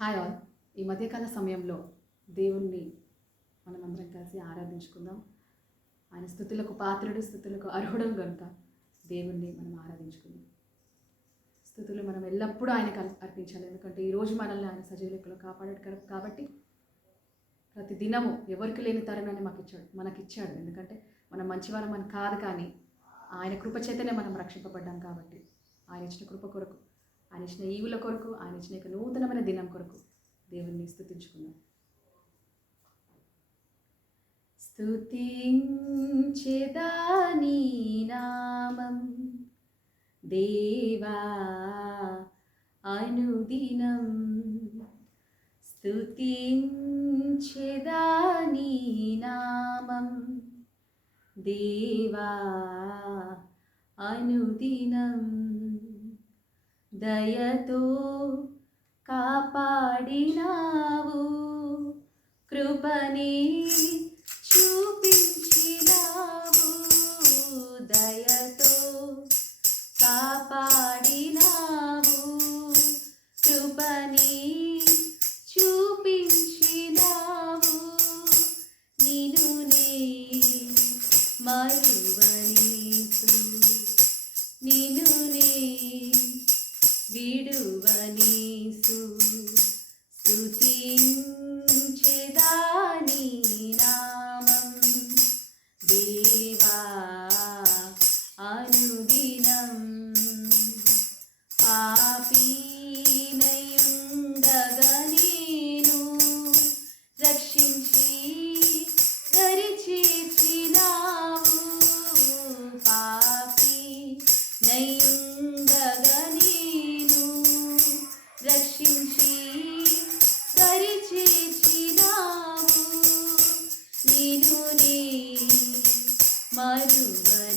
Hi all ఈ మధ్యకాల సమయంలో దేవుణ్ణి మనమందరం కలిసి ఆరాధించుకుందాం. ఆయన స్థుతులకు పాత్రుడు స్థుతులకు అర్హుడం కనుక దేవుణ్ణి మనం ఆరాధించుకుందాం. స్థుతులు మనం ఎల్లప్పుడూ ఆయనకు అర్పించాలి. ఎందుకంటే ఈరోజు మనల్ని ఆయన సజీవ లెక్కలో కాపాడాడు కాబట్టి ప్రతి దినము ఎవరికి లేని తరుణాన్ని మాకు ఇచ్చాడు మనకి ఇచ్చాడు ఎందుకంటే మనం మంచివారం అని కాదు కానీ ఆయన కృప చేతనే మనం రక్షింపబడ్డాం కాబట్టి ఆయన ఇచ్చిన కృప కొరకు ఆయన ఇచ్చిన ఈవుల కొరకు ఆయన ఇచ్చిన యొక్క నూతనమైన దినం కొరకు దేవుణ్ణి స్థుతించుకుందాం స్తుతించెదాని నామం? దేవా అనుదినం. స్తుతించెదాని నామం? దేవా అనుదినం. దయతో కాపాడినావు. కృపని చూపించినావు. దయతో కాపాడినావు. కృపని చూపించినావు. నిను నే మరువ రక్షించి దరి నేను నీ మరువ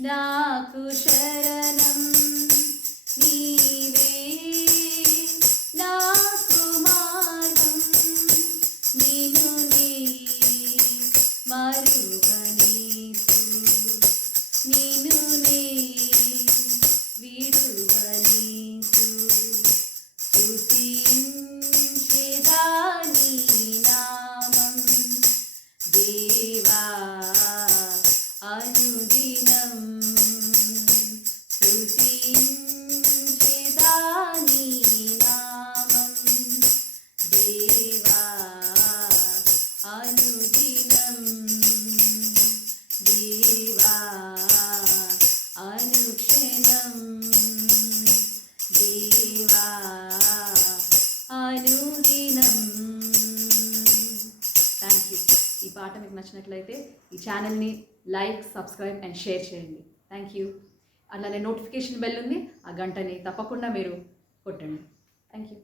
నాకు శర అనుదినం థ్యాంక్ యూ ఈ పాట మీకు నచ్చినట్లయితే ఈ ఛానల్ని లైక్ సబ్స్క్రైబ్ అండ్ షేర్ చేయండి. థ్యాంక్ యూ అలానే నోటిఫికేషన్ బెల్ ఉంది ఆ గంటని తప్పకుండా మీరు కొట్టండి. Thank you